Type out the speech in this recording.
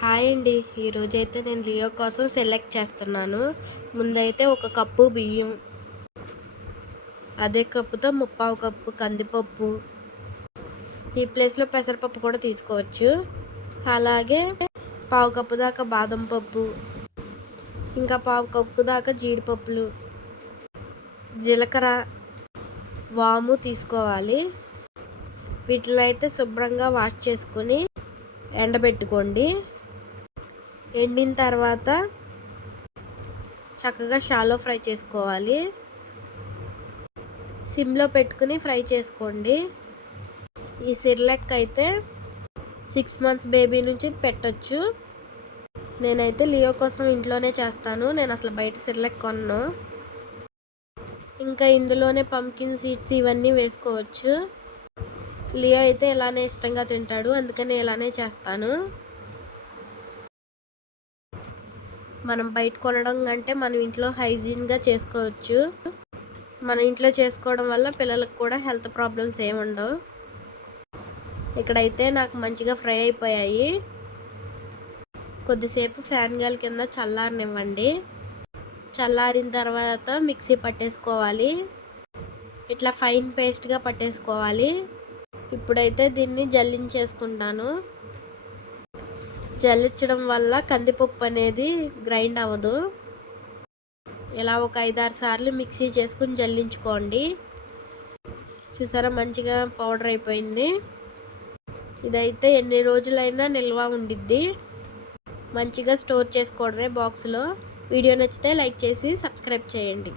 Hi అండి. ఈరోజైతే నేను లియో కోసం సెలెక్ట్ చేస్తున్నాను. ముందైతే ఒక కప్పు బియ్యం, అదే కప్పుతో ముప్పావు కప్పు కందిపప్పు, ఈ ప్లేస్లో పెసరపప్పు కూడా తీసుకోవచ్చు. అలాగే పావు కప్పు దాకా బాదం పప్పు, ఇంకా పావు కప్పు దాకా జీడిపప్పులు, జీలకర్ర, వాము తీసుకోవాలి. వీటిని అయితే శుభ్రంగా వాష్ చేసుకొని ఎండబెట్టుకోండి. ఎండిన తర్వాత చక్కగా షాలో ఫ్రై చేసుకోవాలి. సిమ్లో పెట్టుకుని ఫ్రై చేసుకోండి. ఈ సిర్లాక్ అయితే 6 మంత్స్ బేబీ నుంచి పెట్టొచ్చు. నేనైతే లియో కోసం ఇంట్లోనే చేస్తాను. నేను అసలు బయట సిర్లాక్ కొనను. ఇంకా ఇందులోనే పంకిన్ సీడ్స్ ఇవన్నీ వేసుకోవచ్చు. లియో అయితే ఇలానే ఇష్టంగా తింటాడు, అందుకని ఇలానే చేస్తాను. మనం బయట కొనడం కంటే మనం ఇంట్లో హైజీన్గా చేసుకోవచ్చు. మన ఇంట్లో చేసుకోవడం వల్ల పిల్లలకు కూడా హెల్త్ ప్రాబ్లమ్స్ ఏమి ఉండవు. ఇక్కడైతే నాకు మంచిగా ఫ్రై అయిపోయాయి. కొద్దిసేపు ఫ్యాన్ గాలి కింద చల్లారనివ్వండి. చల్లారిన తర్వాత మిక్సీ పట్టేసుకోవాలి. ఇట్లా ఫైన్ పేస్ట్గా పట్టేసుకోవాలి. ఇప్పుడైతే దీన్ని జల్లించేసుకుంటాను. జల్లించడం వల్ల కందిపప్పు అనేది గ్రైండ్ అవ్వదు. ఇలా ఒక 5-6 సార్లు మిక్సీ చేసుకుని జల్లించుకోండి. చూసారా, మంచిగా పౌడర్ అయిపోయింది. ఇదైతే ఎన్ని రోజులైనా నిల్వ ఉండిద్ది. మంచిగా స్టోర్ చేసుకోవడమే బాక్స్లో. వీడియో నచ్చితే లైక్ చేసి సబ్స్క్రైబ్ చేయండి.